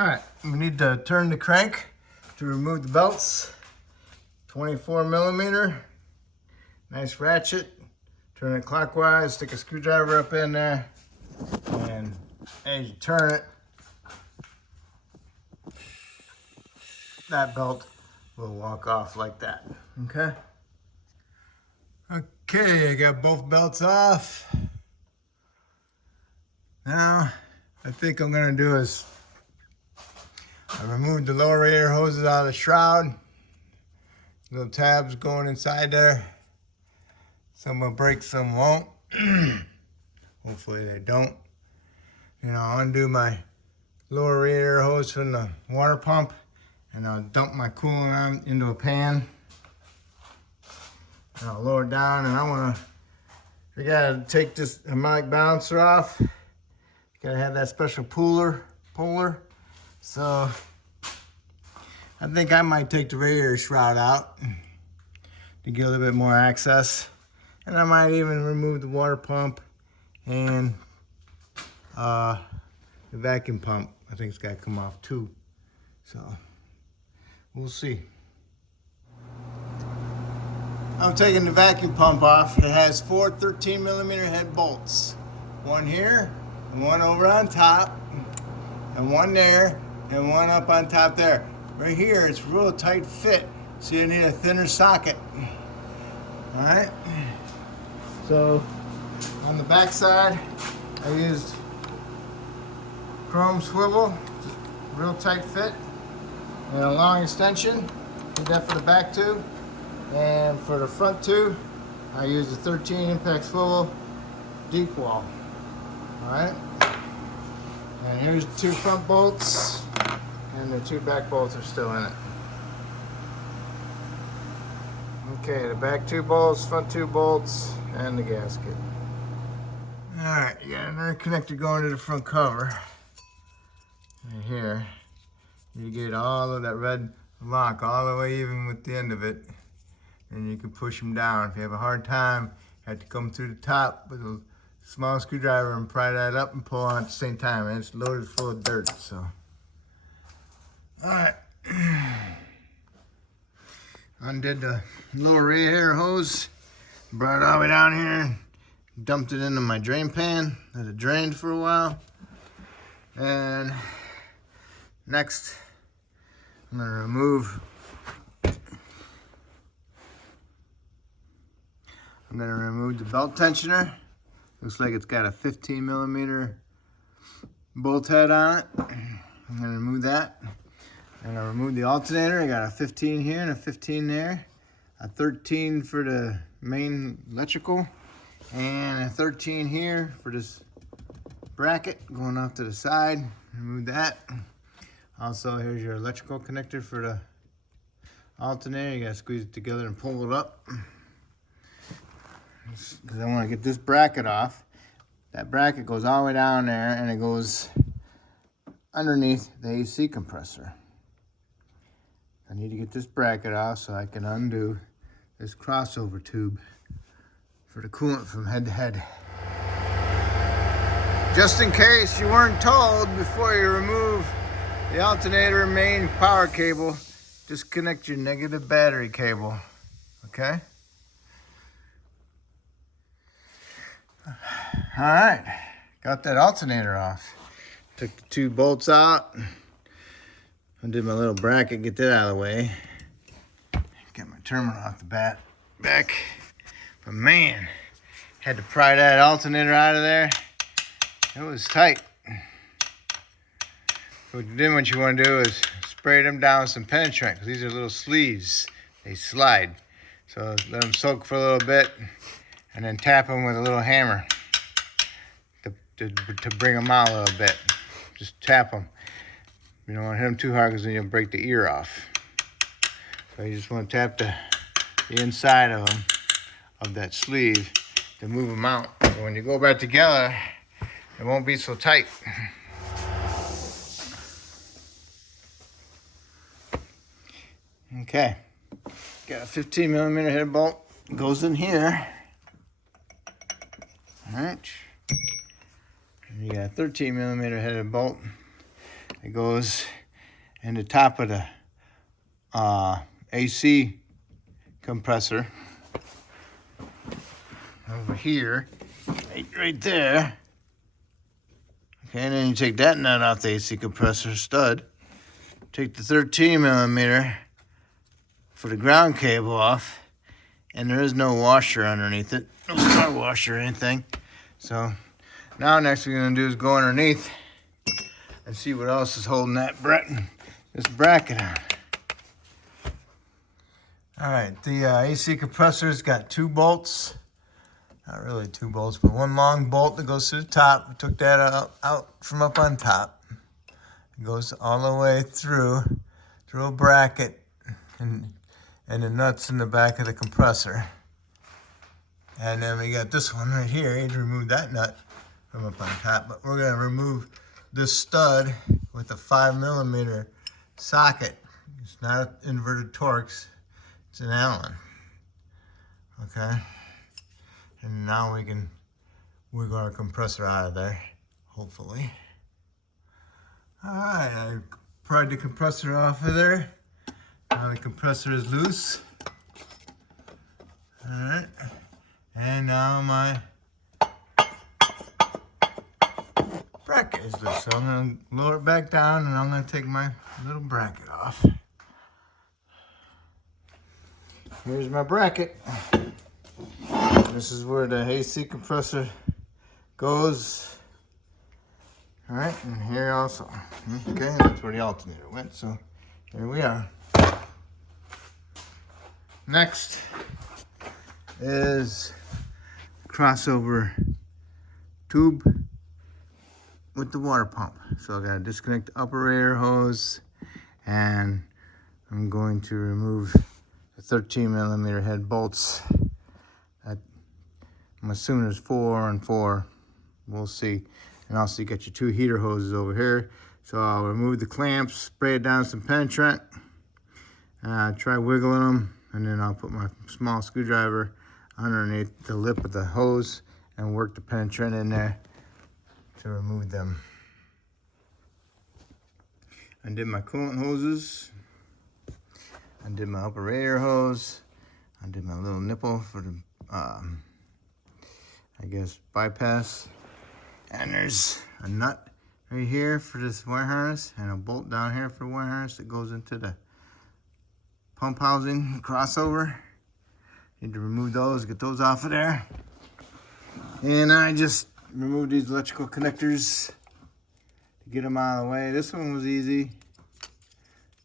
All right, we need to turn the crank to remove the belts. 24 millimeter, nice ratchet. Turn it clockwise, stick a screwdriver up in there, and as you turn it, that belt will walk off like that, okay? Okay, I got both belts off. Now, I think I'm gonna do is I removed the lower radiator hoses out of the shroud. Little tabs going inside there. Some will break, some won't. Hopefully they don't. You know, I'll undo my lower radiator hose from the water pump and I'll dump my coolant on into a pan. And I'll lower it down, and we gotta take this harmonic balancer off. You gotta have that special puller. So I think I might take the radiator shroud out to get a little bit more access. And I might even remove the water pump and the vacuum pump. I think it's gotta come off too. So we'll see. I'm taking the vacuum pump off. It has 4 13 millimeter head bolts. One here, and one over on top, and one there, and one up on top there. Right here, it's real tight fit, so you need a thinner socket. All right. So on the back side, I used chrome swivel, just real tight fit, and a long extension. Did that for the back tube. And for the front tube, I used a 13 impact swivel deep wall. All right. And here's the 2 front bolts, and the 2 back bolts are still in it. Okay, the back 2 bolts, front 2 bolts, and the gasket. All right, you got another connector going to the front cover. Right here. You get all of that red lock all the way even with the end of it. And you can push them down. If you have a hard time, you have to come through the top with a small screwdriver and pry that up and pull on at the same time. And it's loaded full of dirt, so. All right. Undid the lower radiator hose, brought it all the way down here, dumped it into my drain pan. Let it drained for a while. And next, I'm gonna remove the belt tensioner. Looks like it's got a 15 millimeter bolt head on it. I'm gonna remove that. I'm gonna remove the alternator. I got a 15 here and a 15 there. A 13 for the main electrical. And a 13 here for this bracket going off to the side. Remove that. Also, here's your electrical connector for the alternator. You gotta squeeze it together and pull it up. Because I want to get this bracket off. That bracket goes all the way down there and it goes underneath the AC compressor. I need to get this bracket off so I can undo this crossover tube for the coolant from head to head. Just in case you weren't told, before you remove the alternator main power cable, disconnect your negative battery cable, okay? All right, got that alternator off. Took the 2 bolts out. Undid my little bracket, get that out of the way. Got my terminal off the back. But man, had to pry that alternator out of there. It was tight. What you want to do is spray them down with some penetrant, because these are little sleeves. They slide. So let them soak for a little bit, and then tap them with a little hammer to bring them out a little bit. Just tap them. You don't want to hit them too hard, because then you'll break the ear off. So you just want to tap the inside of them, of that sleeve, to move them out. So when you go back together, it won't be so tight. Okay, got a 15 millimeter head bolt, goes in here. All right, and you got a 13 millimeter headed bolt, It goes in the top of the AC compressor over here, right there. Okay, and then you take that nut off the AC compressor stud. Take the 13 millimeter for the ground cable off, and there is no washer underneath it, no star washer or anything. So now next we're gonna do is go underneath and see what else is holding this bracket on. All right, the AC compressor's got 2 bolts. Not really 2 bolts, but 1 long bolt that goes to the top. We took that out from up on top. It goes all the way through a bracket and the nuts in the back of the compressor. And then we got this one right here. I had to remove that nut from up on top, but we're gonna remove this stud with a 5 millimeter socket. It's not inverted Torx, it's an Allen, okay? And now we can wiggle our compressor out of there, hopefully. All right, I pried the compressor off of there. Now the compressor is loose. All right, and now my bracket is loose. So I'm gonna lower it back down and I'm gonna take my little bracket off. Here's my bracket. This is where the AC compressor goes. All right, and here also. Okay, that's where the alternator went, so here we are. Next is crossover tube with the water pump. So I gotta disconnect the upper air hose, and I'm going to remove the 13 millimeter head bolts. I'm assuming there's 4 and 4. We'll see. And also you got your 2 heater hoses over here. So I'll remove the clamps, spray it down with some penetrant, try wiggling them, and then I'll put my small screwdriver underneath the lip of the hose and work the penetrant in there to remove them. I did my coolant hoses. I did my upper air hose. I did my little nipple for the I guess bypass. And there's a nut right here for this wire harness and a bolt down here for the wire harness that goes into the pump housing crossover. Need to remove those, get those off of there. And I just removed these electrical connectors to get them out of the way. This one was easy.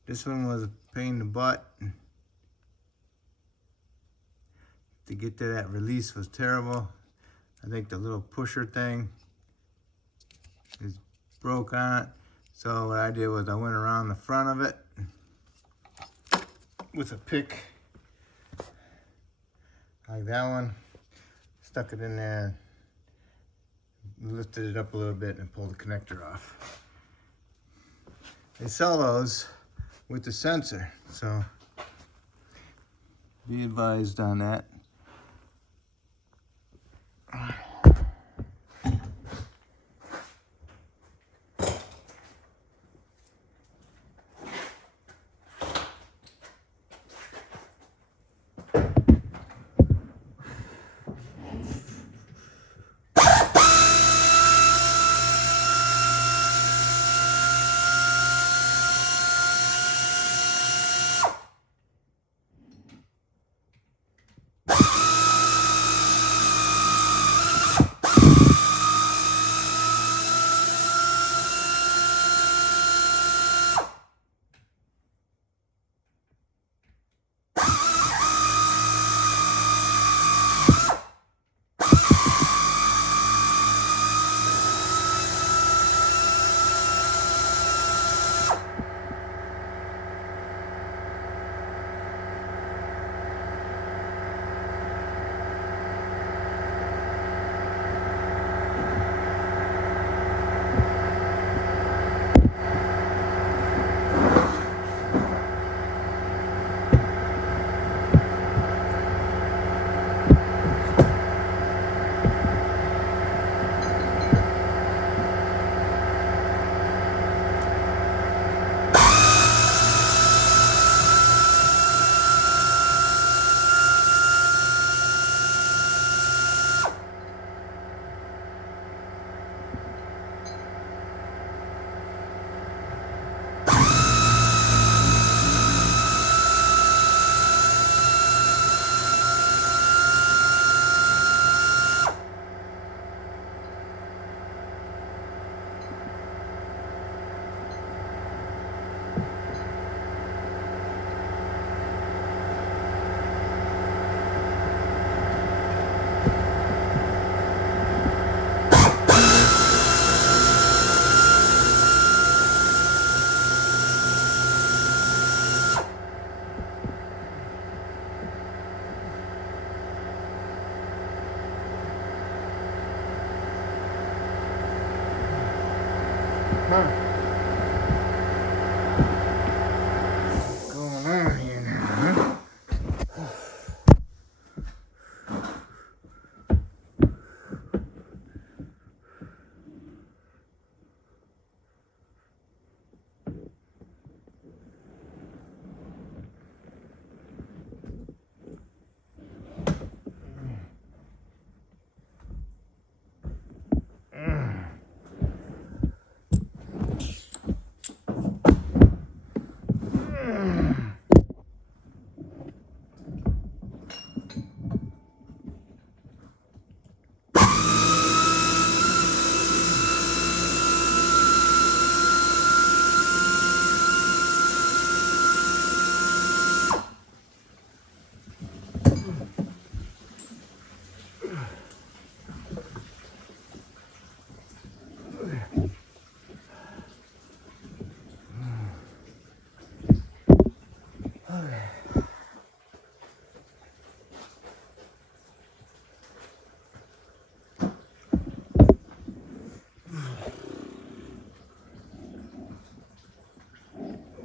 This one was a pain in the butt. To get to that release was terrible. I think the little pusher thing is broke on it. So what I did was I went around the front of it with a pick, like that one, stuck it in there, lifted it up a little bit and pulled the connector off. They sell those with the sensor, so be advised on that.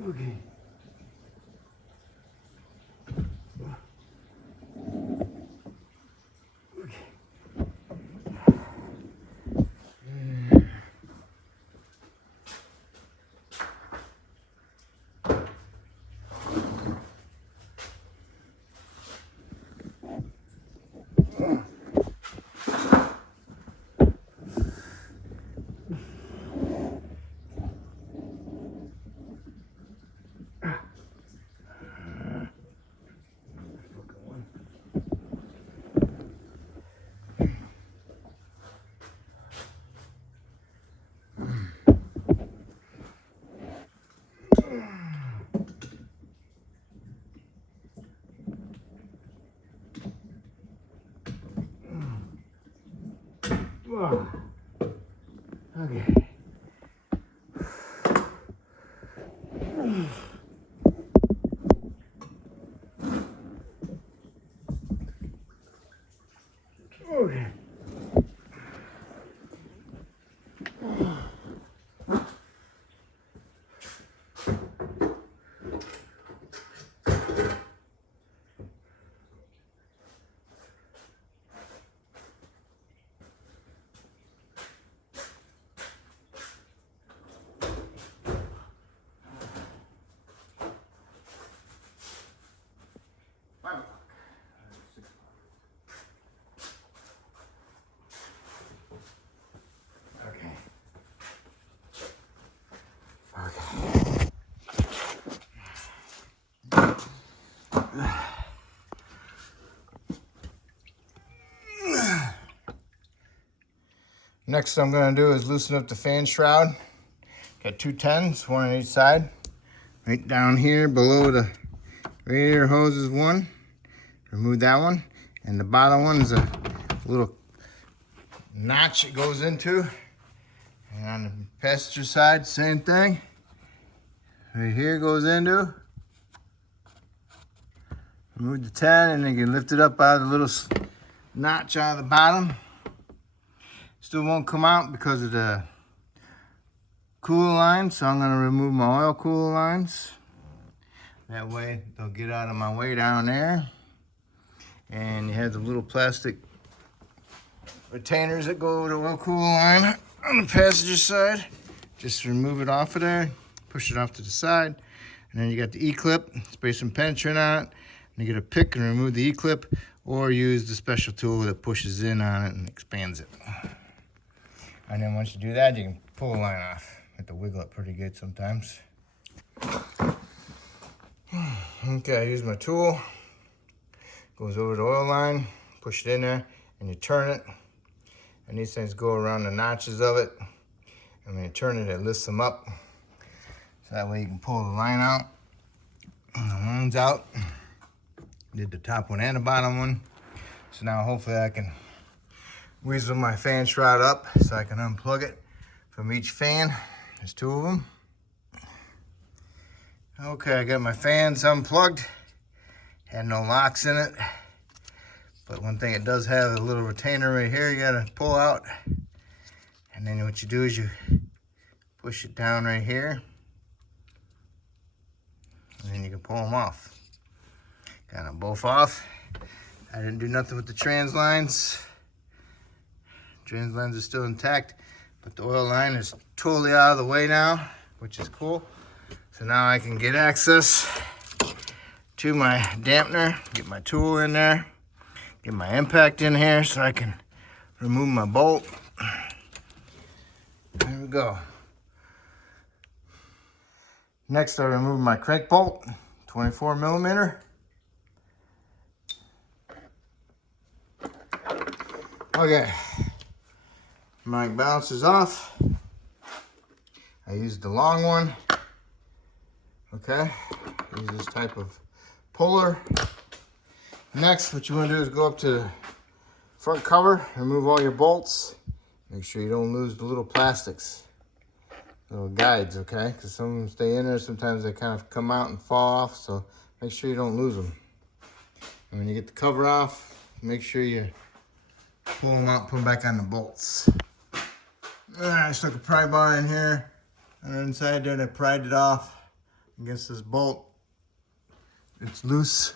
Okay. Whoa. Okay. Okay. Next I'm going to do is loosen up the fan shroud. Got two 10s, one on each side. Right down here below the radiator hose is one. Remove that one. And the bottom one is a little notch it goes into. And on the passenger side, same thing. Right here goes into. Remove the 10 and then you can lift it up out of the little notch out of the bottom. Still won't come out because of the coolant line, so I'm going to remove my oil coolant lines. That way they'll get out of my way down there. And you have the little plastic retainers that go over the oil coolant line on the passenger side. Just remove it off of there, push it off to the side. And then you got the E-clip, spray some penetrant on it. And you get a pick and remove the E-clip, or use the special tool that pushes in on it and expands it. And then once you do that, you can pull the line off. You have to wiggle it pretty good sometimes. Okay, I use my tool. Goes over the oil line, push it in there, and you turn it. And these things go around the notches of it. And when you turn it, it lifts them up. So that way you can pull the line out. And the line's out. Did the top one and the bottom one. So now hopefully I can weasel my fan shroud up so I can unplug it from each fan. There's two of them. Okay, I got my fans unplugged. Had no locks in it. But one thing it does have, a little retainer right here you gotta pull out. And then what you do is you push it down right here. And then you can pull them off. Got them both off. I didn't do nothing with the trans lines. Trans lines are still intact, but the oil line is totally out of the way now, which is cool. So now I can get access to my dampener, get my tool in there, get my impact in here so I can remove my bolt. There we go. Next I remove my crank bolt, 24 millimeter. Okay. My balance is off. I used the long one. Okay, use this type of puller. Next, what you want to do is go up to the front cover, remove all your bolts. Make sure you don't lose the little plastics, little guides, okay? Because some of them stay in there. Sometimes they kind of come out and fall off, so make sure you don't lose them. And when you get the cover off, make sure you pull them out, put them back on the bolts. I stuck a pry bar in here on the inside there and I pried it off. against this bolt. It's loose.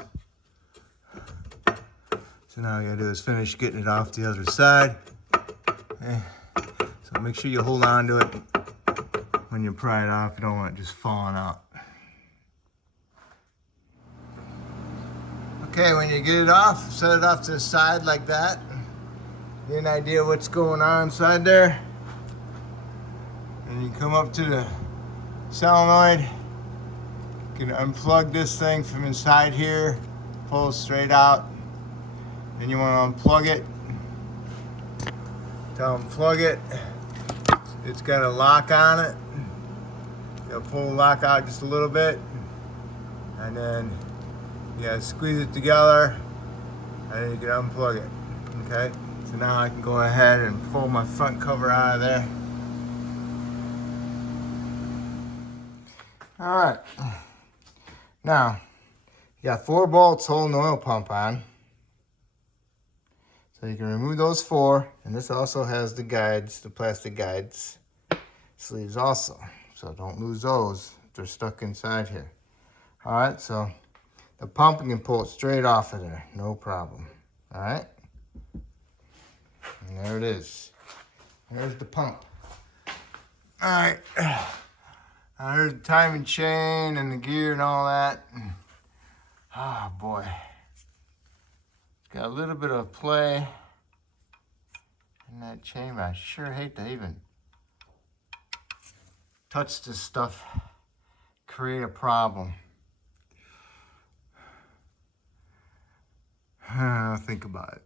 So now all you gotta do is finish getting it off the other side. Okay. So make sure you hold on to it when you pry it off. You don't want it just falling out. Okay, when you get it off, set it off to the side like that. Get an idea of what's going on inside there. And you come up to the solenoid. You can unplug this thing from inside here, pull it straight out. Then you want to unplug it. To unplug it, it's got a lock on it. You gotta pull the lock out just a little bit. And then you gotta squeeze it together. And then you can unplug it. Okay? So now I can go ahead and pull my front cover out of there. Alright. Now, you got 4 bolts holding the oil pump on. So you can remove those 4. And this also has the guides, the plastic guides sleeves also. So don't lose those if they're stuck inside here. Alright, so the pump, you can pull it straight off of there, no problem. Alright? And there it is. There's the pump. Alright. Now there's the timing chain and the gear and all that. Oh boy. It's got a little bit of play in that chain, but I sure hate to even touch this stuff, create a problem. I'll think about it.